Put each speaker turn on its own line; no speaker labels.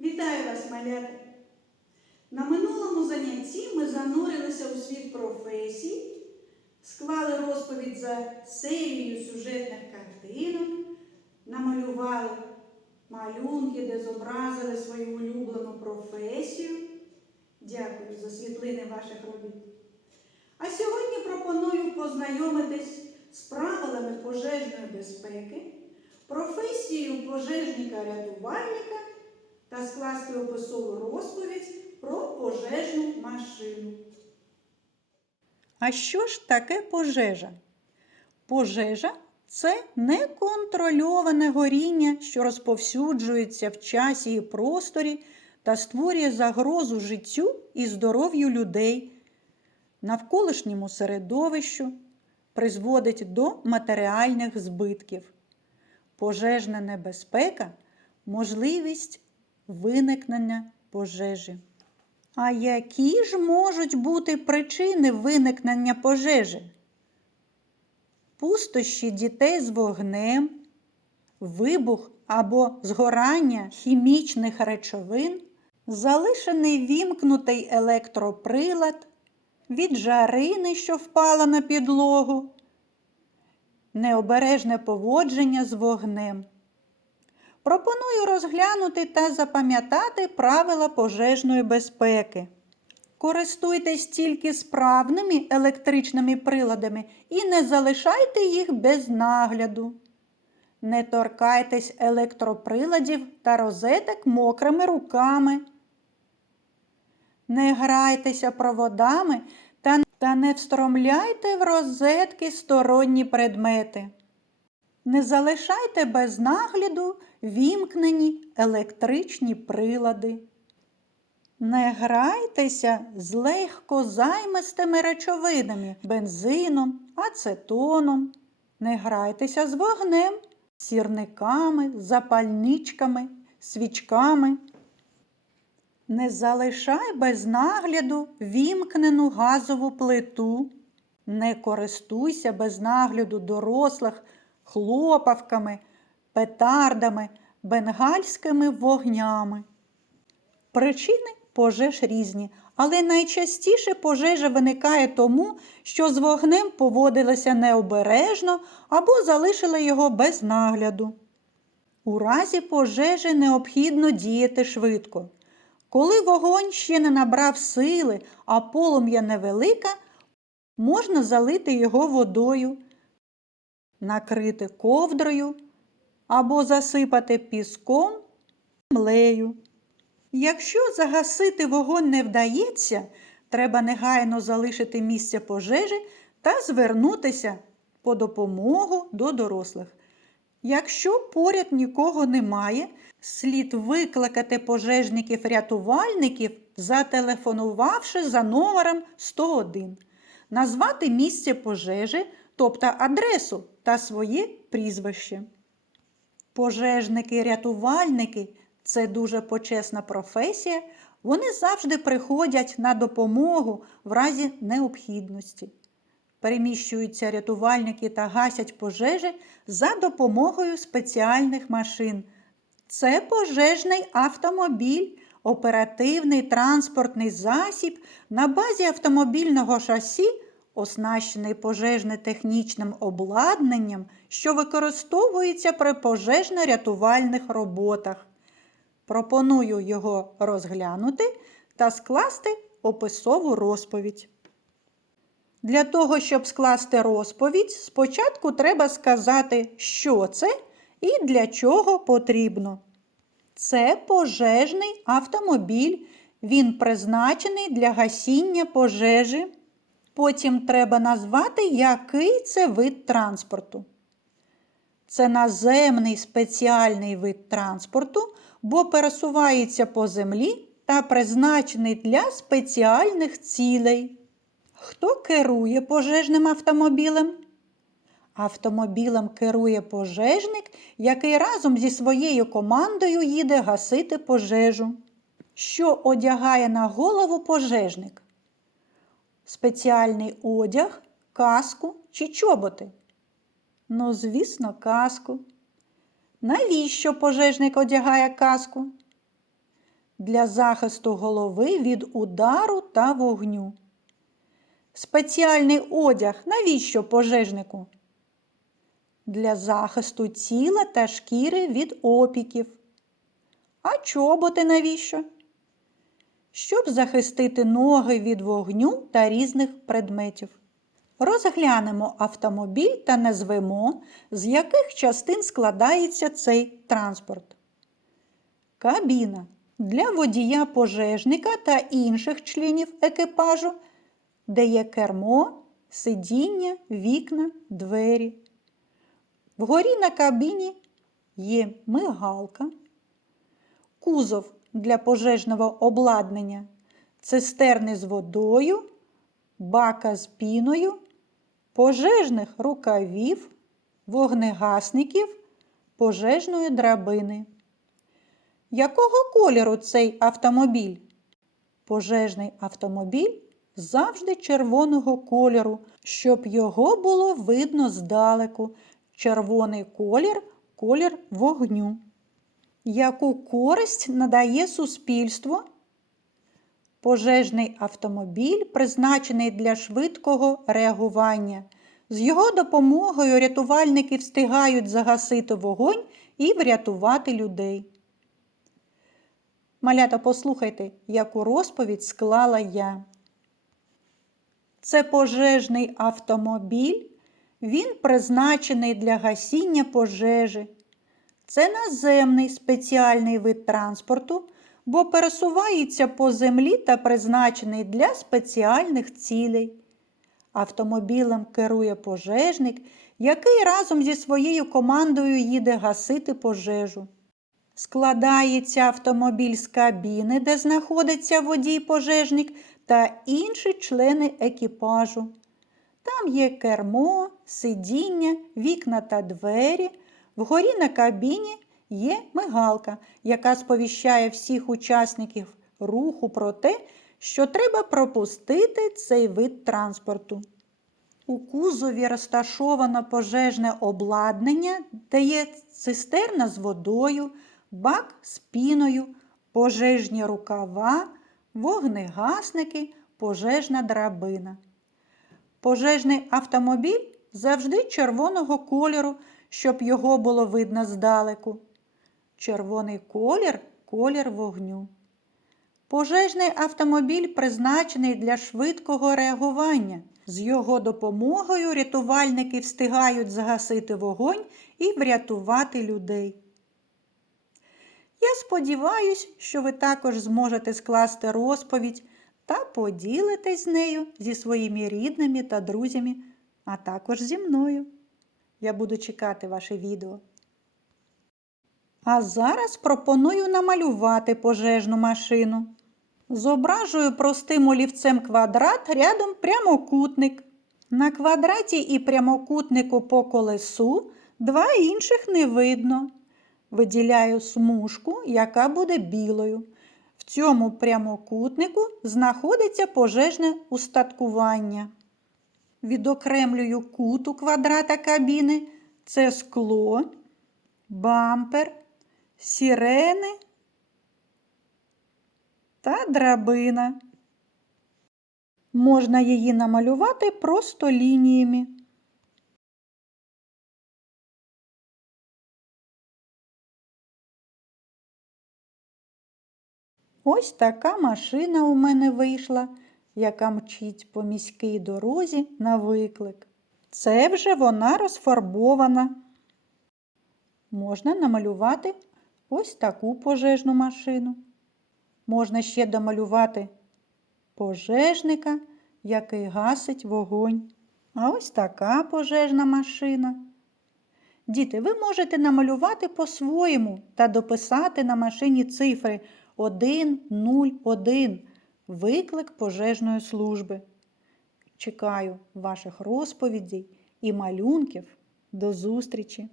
Вітаю вас, малята! На минулому занятті ми занурилися у світ професій, склали розповідь за серією сюжетних картинок, намалювали малюнки, де зобразили свою улюблену професію. Дякую за світлини ваших робіт. А сьогодні пропоную познайомитись з правилами пожежної безпеки, професією пожежника-рятувальника та скласти описову розповідь про пожежну машину.
А що ж таке пожежа? Пожежа це неконтрольоване горіння, що розповсюджується в часі і просторі та створює загрозу життю і здоров'ю людей, навколишньому середовищу, призводить до матеріальних збитків. Пожежна небезпека можливість виникнення пожежі. А які ж можуть бути причини виникнення пожежі? Пустощі дітей з вогнем, вибух або згорання хімічних речовин, залишений вімкнутий електроприлад, від жарини, що впала на підлогу, необережне поводження з вогнем. Пропоную розглянути та запам'ятати правила пожежної безпеки. Користуйтесь тільки справними електричними приладами і не залишайте їх без нагляду. Не торкайтесь електроприладів та розеток мокрими руками. Не грайтеся проводами та, не встромляйте в розетки сторонні предмети. Не залишайте без нагляду вімкнені електричні прилади. Не грайтеся з легкозаймистими речовинами, бензином, ацетоном. Не грайтеся з вогнем, сірниками, запальничками, свічками. Не залишай без нагляду вімкнену газову плиту. Не користуйся без нагляду дорослих хлопавками, петардами, бенгальськими вогнями. Причини пожеж різні, але найчастіше пожежа виникає тому, що з вогнем поводилися необережно або залишили його без нагляду. У разі пожежі необхідно діяти швидко. Коли вогонь ще не набрав сили, а полум'я невелика, можна залити його водою, накрити ковдрою або засипати піском млею. Якщо загасити вогонь не вдається, треба негайно залишити місце пожежі та звернутися по допомогу до дорослих. Якщо поряд нікого немає, слід викликати пожежників-рятувальників, зателефонувавши за номером 101, назвати місце пожежі, тобто адресу та своє прізвище. Пожежники-рятувальники це дуже почесна професія. Вони завжди приходять на допомогу в разі необхідності. Переміщуються рятувальники та гасять пожежі за допомогою спеціальних машин. Це пожежний автомобіль, оперативний транспортний засіб на базі автомобільного шасі, оснащений пожежно-технічним обладнанням, що використовується при пожежно-рятувальних роботах. Пропоную його розглянути та скласти описову розповідь. Для того, щоб скласти розповідь, спочатку треба сказати, що це і для чого потрібно. Це пожежний автомобіль. Він призначений для гасіння пожежі. Потім треба назвати, який це вид транспорту. Це наземний спеціальний вид транспорту, бо пересувається по землі та призначений для спеціальних цілей. Хто керує пожежним автомобілем? Автомобілем керує пожежник, який разом зі своєю командою їде гасити пожежу. Що одягає на голову пожежник? Спеціальний одяг, каску чи чоботи? Ну, звісно, каску. Навіщо пожежник одягає каску? для захисту голови від удару та вогню. Спеціальний одяг навіщо пожежнику? Для захисту тіла та шкіри від опіків. А чоботи навіщо? Щоб захистити ноги від вогню та різних предметів. Розглянемо автомобіль та назвемо, з яких частин складається цей транспорт. Кабіна для водія пожежника та інших членів екіпажу, де є кермо, сидіння, вікна, двері. Вгорі на кабіні є мигалка, кузов для пожежного обладнання, цистерни з водою, бака з піною, пожежних рукавів, вогнегасників, пожежної драбини. Якого кольору цей автомобіль? Пожежний автомобіль завжди червоного кольору, щоб його було видно здалеку. Червоний колір колір вогню. Яку користь надає суспільство? Пожежний автомобіль призначений для швидкого реагування. З його допомогою рятувальники встигають загасити вогонь і врятувати людей. Малята, послухайте, яку розповідь склала я. Це пожежний автомобіль. Він призначений для гасіння пожежі. Це наземний спеціальний вид транспорту, бо пересувається по землі та призначений для спеціальних цілей. Автомобілем керує пожежник, який разом зі своєю командою їде гасити пожежу. Складається автомобіль з кабіни, де знаходиться водій-пожежник та інші члени екіпажу. Там є кермо, сидіння, вікна та двері. Вгорі на кабіні є мигалка, яка сповіщає всіх учасників руху про те, що треба пропустити цей вид транспорту. У кузові розташовано пожежне обладнання, де є цистерна з водою, бак з піною, пожежні рукава, вогнегасники, пожежна драбина. Пожежний автомобіль завжди червоного кольору, щоб його було видно здалеку. Червоний колір колір вогню. Пожежний автомобіль призначений для швидкого реагування. З його допомогою рятувальники встигають загасити вогонь і врятувати людей. Я сподіваюся, що ви також зможете скласти розповідь та поділитесь з нею зі своїми рідними та друзями, а також зі мною. Я буду чекати ваше відео. А зараз пропоную намалювати пожежну машину. Зображую простим олівцем квадрат рядом прямокутник. На квадраті і прямокутнику по колесу два інших не видно. Виділяю смужку, яка буде білою. В цьому прямокутнику знаходиться пожежне устаткування. Відокремлюю кут у квадрата кабіни. Це скло, бампер, сірени та драбина. Можна її намалювати просто лініями. Ось така машина у мене вийшла, яка мчить по міській дорозі на виклик. Це вже вона розфарбована. Можна намалювати ось таку пожежну машину. Можна ще домалювати пожежника, який гасить вогонь. А ось така пожежна машина. Діти, ви можете намалювати по-своєму та дописати на машині цифри 1, 0, 1. Виклик пожежної служби. Чекаю ваших розповідей і малюнків. До зустрічі!